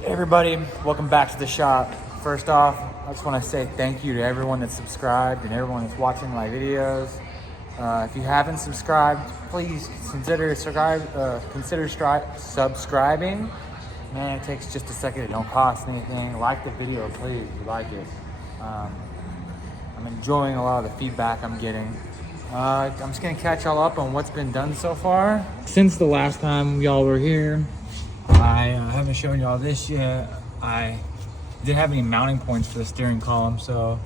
Hey everybody, welcome back to the shop. First off, I just want to say thank you to everyone that's subscribed and everyone that's watching my videos. If you haven't subscribed, please consider subscribing. Man, it takes just a second. It don't cost anything. Like the video, please. If you like it. I'm enjoying a lot of the feedback I'm getting. I'm just gonna catch y'all up on what's been done so far. Since the last time y'all were here, I haven't shown y'all this yet. I didn't have any mounting points for the steering column, so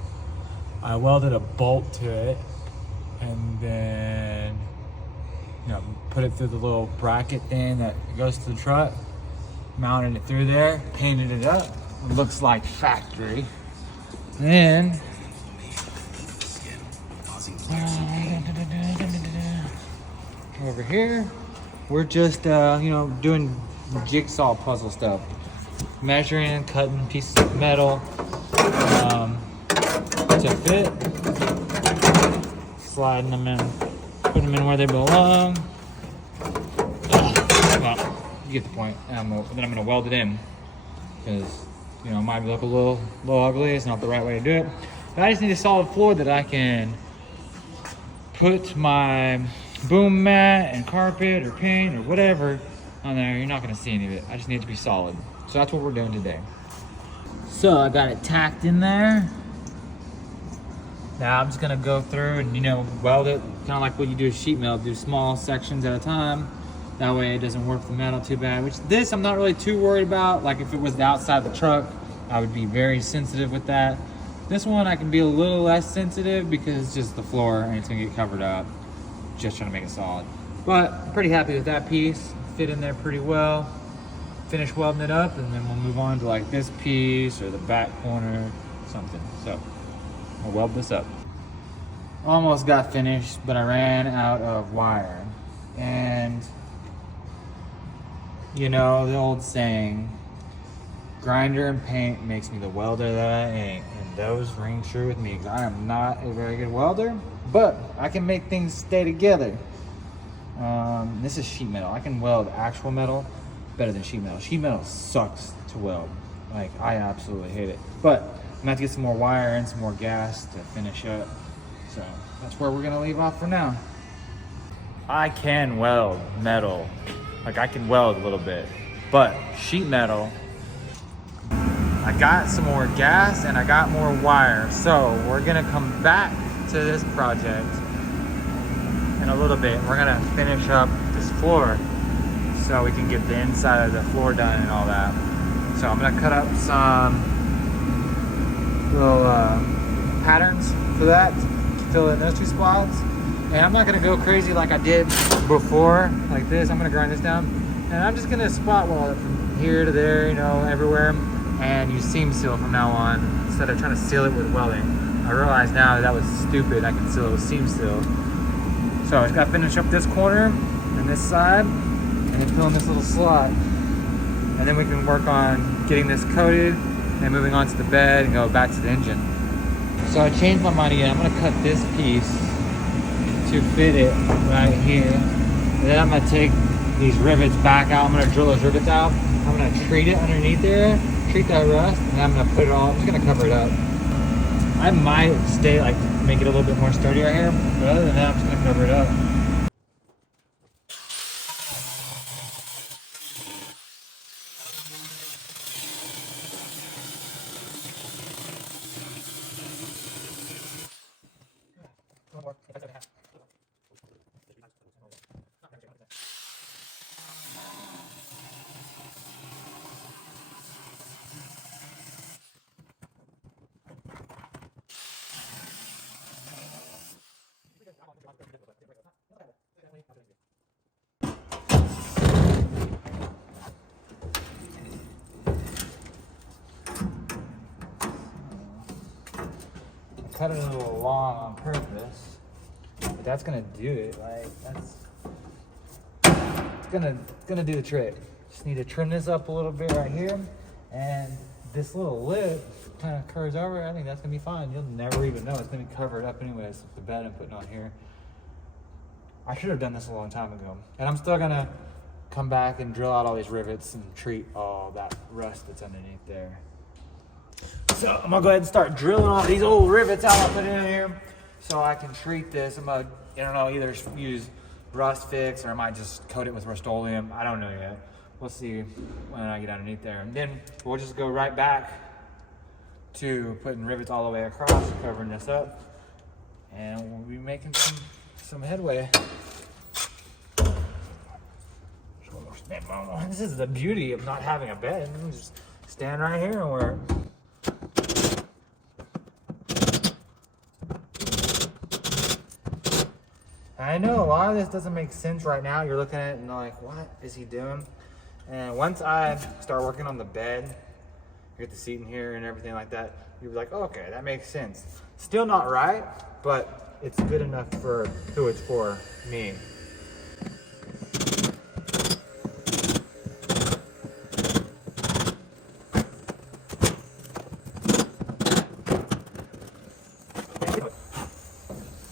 I welded a bolt to it and then put it through the little bracket thing that goes to the truck, mounted it through there, painted it up. It looks like factory. Then over here, we're just doing jigsaw puzzle stuff, measuring, cutting pieces of metal to fit, sliding them in, putting them in where they belong. Well, you get the point. Then I'm gonna weld it in because it might look a little ugly. It's not the right way to do it, but I just need a solid floor that I can put my boom mat and carpet or paint or whatever on there. You're not gonna see any of it. I just need it to be solid. So that's what we're doing today. So I got it tacked in there. Now I'm just gonna go through and weld it, kind of like what you do with sheet metal, do small sections at a time. That way it doesn't warp the metal too bad, which this I'm not really too worried about. Like if it was the outside of the truck, I would be very sensitive with that. This one I can be a little less sensitive because it's just the floor and it's gonna get covered up. Just trying to make it solid. But I'm pretty happy with that piece. Fit in there pretty well. Finish welding it up and then we'll move on to like this piece or the back corner, something. So I'll weld this up. Almost got finished, but I ran out of wire. And the old saying, grinder and paint makes me the welder that I ain't. And those ring true with me because I am not a very good welder, but I can make things stay together. This is sheet metal. I can weld actual metal better than sheet metal. Sheet metal sucks to weld. Like, I absolutely hate it. But I'm gonna have to get some more wire and some more gas to finish up. So that's where we're gonna leave off for now. I can weld metal. Like, I can weld a little bit, but sheet metal, I got some more gas and I got more wire. So we're gonna come back to this project in a little bit. We're gonna finish up this floor so we can get the inside of the floor done and all that. So I'm gonna cut up some little patterns for that to fill in those two spots. And I'm not gonna go crazy like I did before, like this. I'm gonna grind this down and I'm just gonna spot weld it from here to there, everywhere, and use seam seal from now on instead of trying to seal it with welding. I realize now that was stupid. I can seal it with seam seal. So I just gotta finish up this corner and this side and then fill in this little slot. And then we can work on getting this coated and moving on to the bed and go back to the engine. So I changed my mind again. I'm gonna cut this piece to fit it right here. And then I'm gonna take these rivets back out. I'm gonna drill those rivets out. I'm gonna treat it underneath there, treat that rust, and I'm gonna put it on. I'm just gonna cover it up. I might make it a little bit more sturdy right here, but other than that, I'm just gonna cover it up. Cut it a little long on purpose, but that's gonna do it. It's gonna do the trick. Just need to trim this up a little bit right here, and this little lip kind of curves over. I think that's gonna be fine. You'll never even know. It's gonna be covered up anyways with the bed I'm putting on here. I should have done this a long time ago, and I'm still gonna come back and drill out all these rivets and treat all that rust that's underneath there. So I'm gonna go ahead and start drilling all these old rivets out I put in here so I can treat this. I'm gonna, I don't know, either use rust fix or I might just coat it with Rust-Oleum. I don't know yet. We'll see when I get underneath there. And then we'll just go right back to putting rivets all the way across, covering this up, and we'll be making some headway. This is the beauty of not having a bed. You can just stand right here and work. I know a lot of this doesn't make sense right now. You're looking at it and like, what is he doing? And once I start working on the bed, get the seat in here and everything like that, you'll be like, oh, okay, that makes sense. Still not right, but it's good enough for who it's for, me.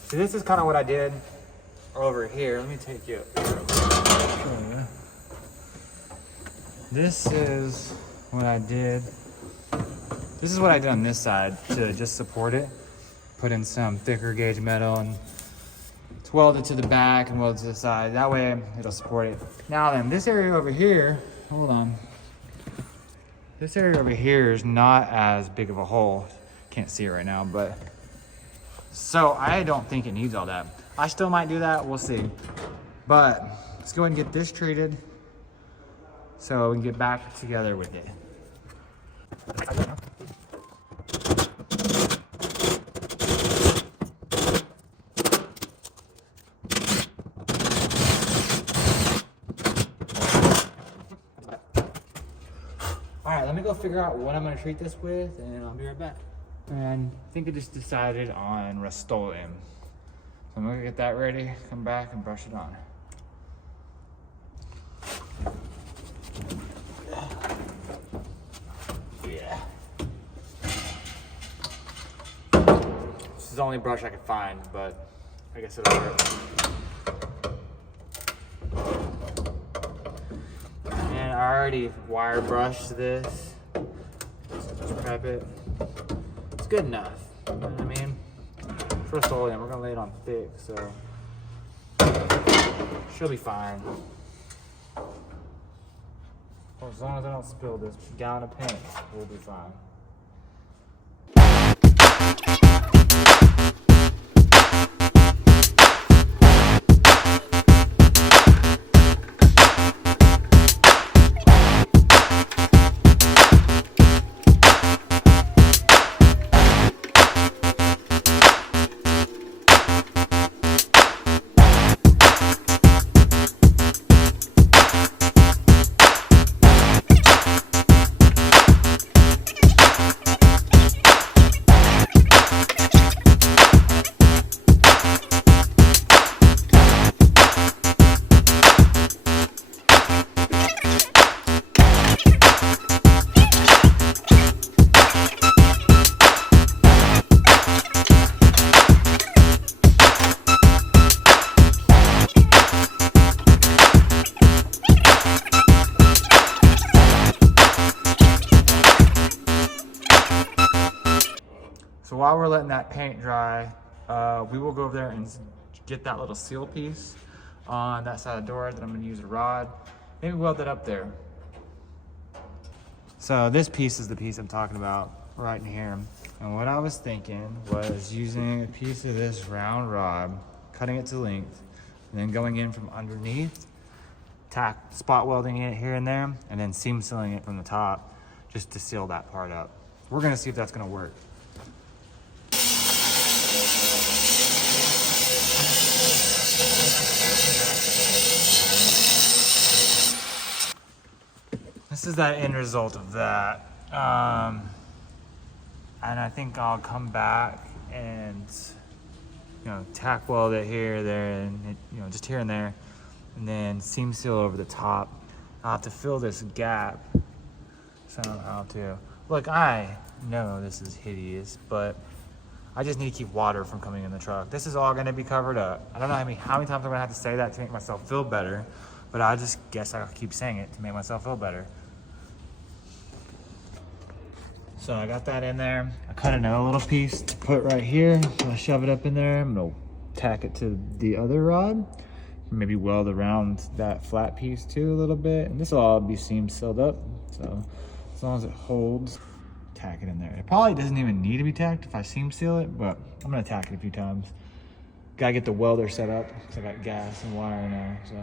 So this is kind of what I did over here. Let me take you up here. This is what I did. This is what I did on this side to just support it. Put in some thicker gauge metal and it's welded to the back and welded to the side. That way it'll support it. Now then, this area over here, hold on. This area over here is not as big of a hole. Can't see it right now, but so I don't think it needs all that. I still might do that, we'll see. But let's go ahead and get this treated so we can get back together with it. All right, let me go figure out what I'm gonna treat this with and I'll be right back. And I think I just decided on Rust-Oleum. So I'm gonna get that ready, come back and brush it on. Yeah. This is the only brush I could find, but I guess it'll work. And I already wire brushed this. So just prep it. It's good enough, you know what I mean? First of all, we're gonna lay it on thick, so she'll be fine. Well, as long as I don't spill this gallon of paint, we'll be fine. So while we're letting that paint dry, we will go over there and get that little seal piece on that side of the door that I'm gonna use a rod. Maybe weld it up there. So this piece is the piece I'm talking about right in here. And what I was thinking was using a piece of this round rod, cutting it to length, and then going in from underneath, spot welding it here and there, and then seam sealing it from the top just to seal that part up. We're gonna see if that's gonna work. This is that end result of that. And I think I'll come back and, tack weld it here, there, and, just here and there, and then seam seal over the top. I'll have to fill this gap somehow too. Look, I know this is hideous, but I just need to keep water from coming in the truck. This is all gonna be covered up. I don't know how many times I'm gonna have to say that to make myself feel better, but I just guess I'll keep saying it to make myself feel better. So I got that in there. I cut another little piece to put right here. So I shove it up in there. I'm gonna tack it to the other rod. Maybe weld around that flat piece too a little bit. And this will all be seam sealed up. So as long as it holds, tack it in there. It probably doesn't even need to be tacked if I seam seal it, but I'm gonna tack it a few times. Gotta get the welder set up because I got gas and wire now, so.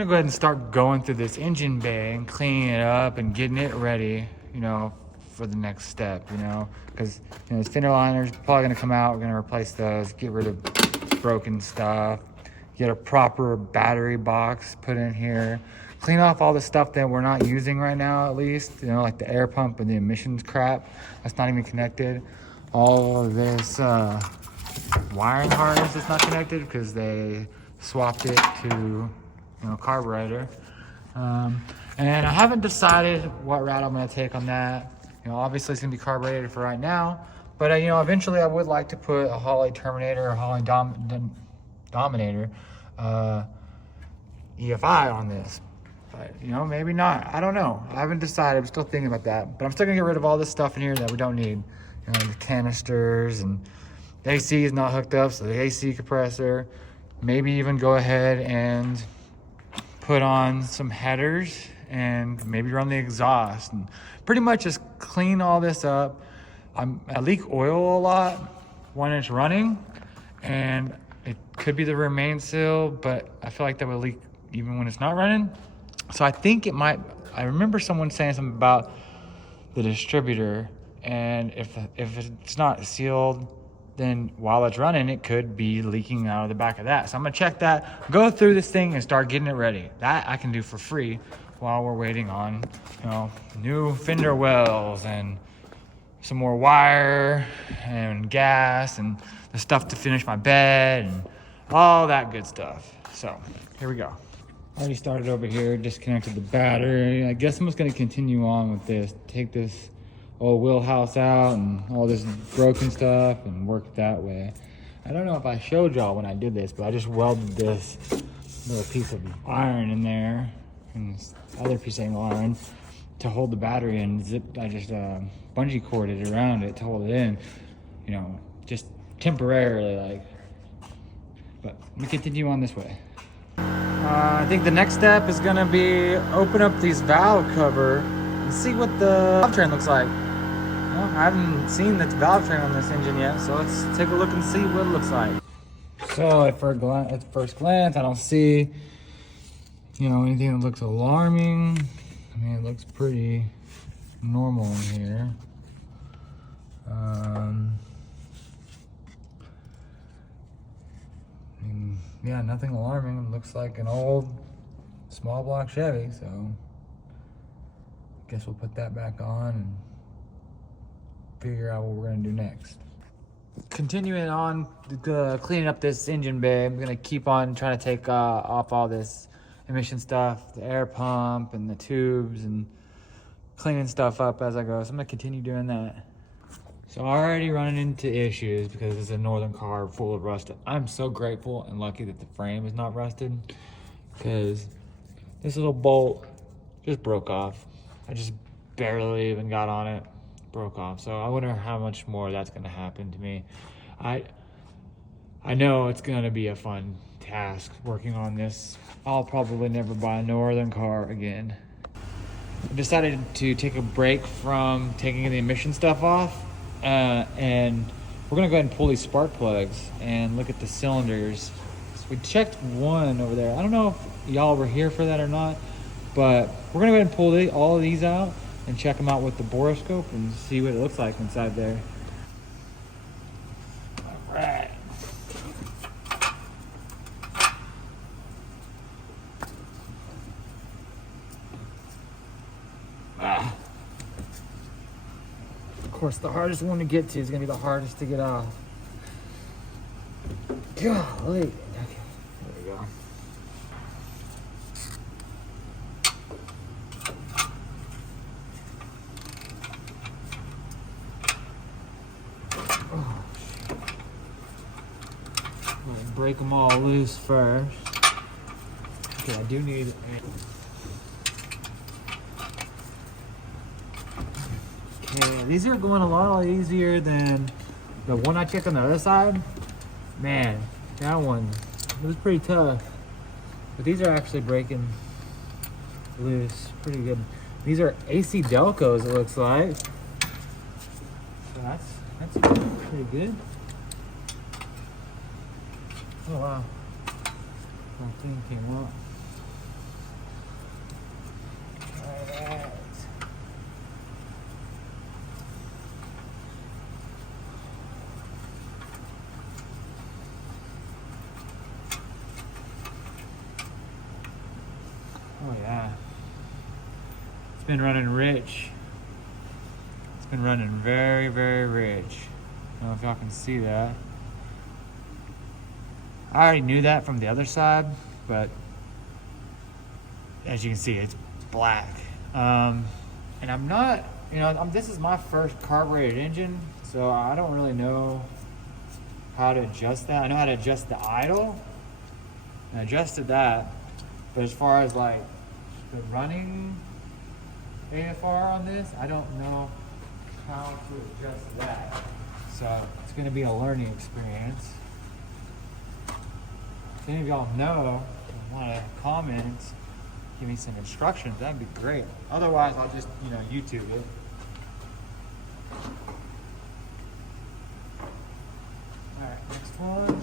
Go ahead and start going through this engine bay and cleaning it up and getting it ready, you know, for the next step, you know, because, you know, this fender liner's probably going to come out. We're going to replace those, get rid of broken stuff, get a proper battery box put in here, clean off all the stuff that we're not using right now, at least, you know, like the air pump and the emissions crap that's not even connected. All of this wiring harness that's not connected because they swapped it to, you know, carburetor. And I haven't decided what route I'm going to take on that. You know, obviously it's going to be carbureted for right now, but you know, eventually I would like to put a Holley Terminator or Holley Dominator EFI on this. But, you know, maybe not. I don't know. I haven't decided. I'm still thinking about that. But I'm still going to get rid of all this stuff in here that we don't need. You know, the canisters, and the AC is not hooked up, so the AC compressor. Maybe even go ahead and put on some headers and maybe run the exhaust and pretty much just clean all this up. I leak oil a lot when it's running, and it could be the remain seal, but I feel like that would leak even when it's not running. So I think it might. I remember someone saying something about the distributor, and if it's not sealed, then while it's running, it could be leaking out of the back of that. So I'm gonna check that, go through this thing and start getting it ready. That I can do for free while we're waiting on, you know, new fender wells and some more wire and gas and the stuff to finish my bed and all that good stuff. So here we go. Already started over here, disconnected the battery. I guess I'm just gonna continue on with this. Take this old wheelhouse out and all this broken stuff and work it that way. I don't know if I showed y'all when I did this, but I just welded this little piece of iron in there and this other piece of angle iron to hold the battery, and I just bungee corded around it to hold it in, you know, just temporarily, like. But let me continue on this way. I think the next step is gonna be open up these valve cover and see what the valve train looks like. Well, I haven't seen the valve train on this engine yet, so let's take a look and see what it looks like. So at first glance, I don't see, you know, anything that looks alarming. I mean, it looks pretty normal in here. Yeah, nothing alarming. It looks like an old small block Chevy, so I guess we'll put that back on and figure out what we're gonna do next. Continuing on cleaning up this engine bay, I'm gonna keep on trying to take off all this emission stuff, the air pump and the tubes, and cleaning stuff up as I go. So I'm gonna continue doing that. So already running into issues because it's a northern car full of rust. I'm so grateful and lucky that the frame is not rusted, because this little bolt just broke off. I just barely even got on it, broke off. So I wonder how much more that's gonna happen to me. I know it's gonna be a fun task working on this. I'll probably never buy a northern car again. I decided to take a break from taking the emission stuff off. And we're gonna go ahead and pull these spark plugs and look at the cylinders. So we checked one over there. I don't know if y'all were here for that or not, but we're gonna go ahead and pull all of these out and check them out with the borescope and see what it looks like inside there. All right. Of course, the hardest one to get to is gonna be the hardest to get off. Golly. Okay, there we go. Oh, I'm gonna break them all loose first. Okay, I do need Okay, these are going a lot easier than the one I checked on the other side. Man, that one was pretty tough. But these are actually breaking loose pretty good. These are AC Delcos, it looks like. So that's pretty good. Oh wow. That thing came up. Alright. Oh yeah. It's been running rich. It's been running very, very rich. I don't know if y'all can see that. I already knew that from the other side, but as you can see, it's black. And I'm not, this is my first carbureted engine, so I don't really know how to adjust that. I know how to adjust the idle. I adjusted that. But as far as like the running AFR on this, I don't know how to adjust that. So it's gonna be a learning experience. If any of y'all know and wanna comment, give me some instructions, that'd be great. Otherwise, I'll just, YouTube it. All right, next one.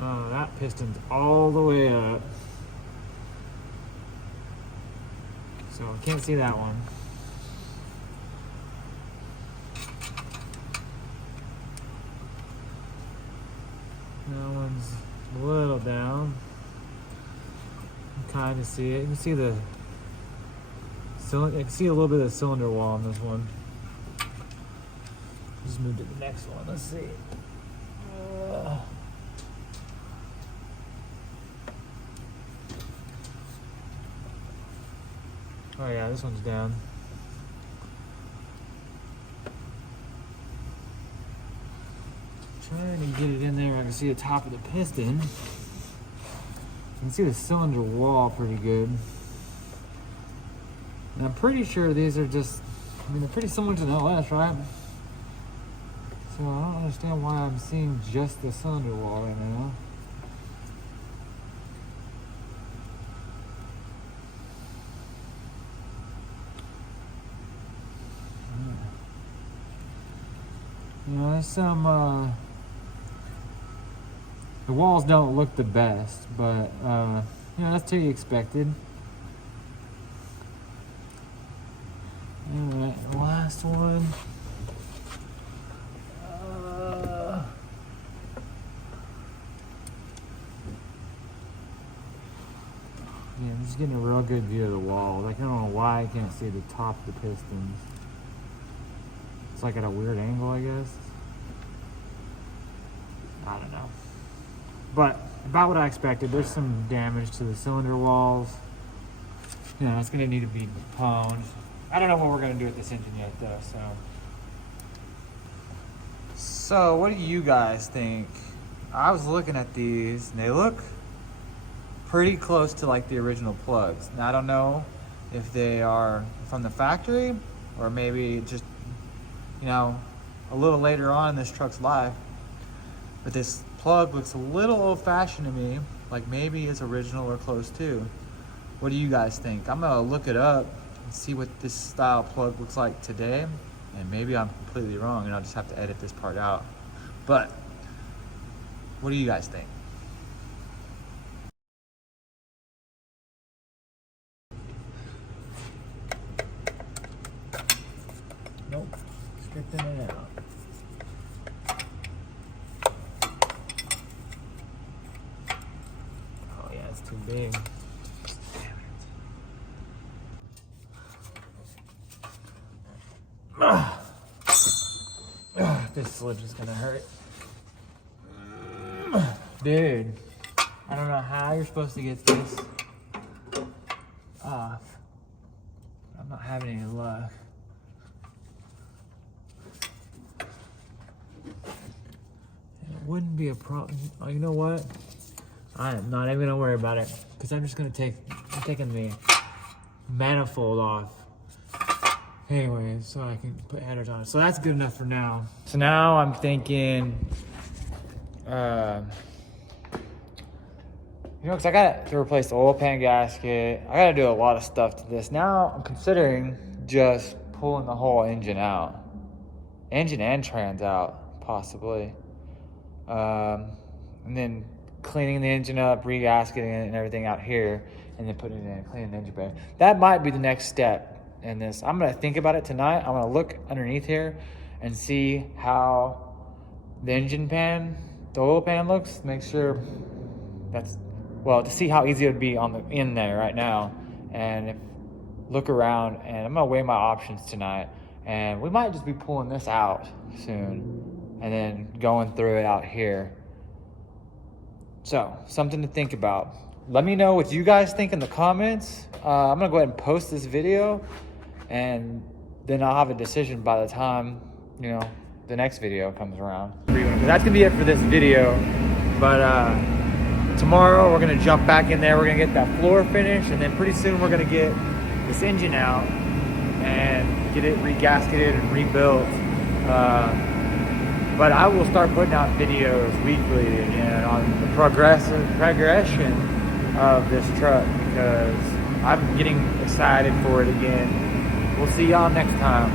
Oh, that piston's all the way up. So I can't see that one. That one's a little down. You can kind of see it. You can see the cylinder. I can see a little bit of the cylinder wall on this one. Just move to the next one. Let's see. Oh yeah, this one's down. Trying to get it in there where I can see the top of the piston. You can see the cylinder wall pretty good. And I'm pretty sure these are just, they're pretty similar to the LS, right? So I don't understand why I'm seeing just the cylinder wall right now. There's some, the walls don't look the best, but, that's to be expected. Alright, last one. Yeah, I'm just getting a real good view of the wall. Like, I don't know why I can't see the top of the pistons. It's like at a weird angle, I guess. I don't know. But about what I expected. There's some damage to the cylinder walls. It's gonna need to be pwned. I don't know what we're gonna do with this engine yet though, So what do you guys think? I was looking at these and they look pretty close to like the original plugs. Now I don't know if they are from the factory or maybe just, you know, a little later on in this truck's life. But this plug looks a little old-fashioned to me, like maybe it's original or close to. What do you guys think? I'm gonna look it up and see what this style plug looks like today, and maybe I'm completely wrong and I'll just have to edit this part out. But what do you guys think? Nope, stripping it out. Oh yeah, it's too big. This slip is gonna hurt. Dude, I don't know how you're supposed to get this off. I'm not having any luck. It wouldn't be a problem. Oh, you know what? I am not even gonna worry about it because I'm just gonna I'm taking the manifold off. Anyway, so I can put headers on it. So that's good enough for now. So now I'm thinking, you know, because I got to replace the oil pan gasket. I got to do a lot of stuff to this. Now I'm considering just pulling the whole engine out. Engine and trans out, possibly. And then cleaning the engine up, re-gasketing it and everything out here, and then putting it in, cleaning the engine bay. That might be the next step in this. I'm gonna think about it tonight. I'm gonna look underneath here and see how the engine pan, the oil pan looks. Make sure that's, well, to see how easy it would be in there right now, and look around. And I'm gonna weigh my options tonight. And we might just be pulling this out soon, and then going through it out here. So something to think about. Let me know what you guys think in the comments. I'm gonna go ahead and post this video, and then I'll have a decision by the time, you know, the next video comes around. That's gonna be it for this video. But tomorrow we're gonna jump back in there. We're gonna get that floor finished, and then pretty soon we're gonna get this engine out and get it re-gasketed and rebuilt. But I will start putting out videos weekly again on the progression of this truck, because I'm getting excited for it again. We'll see y'all next time.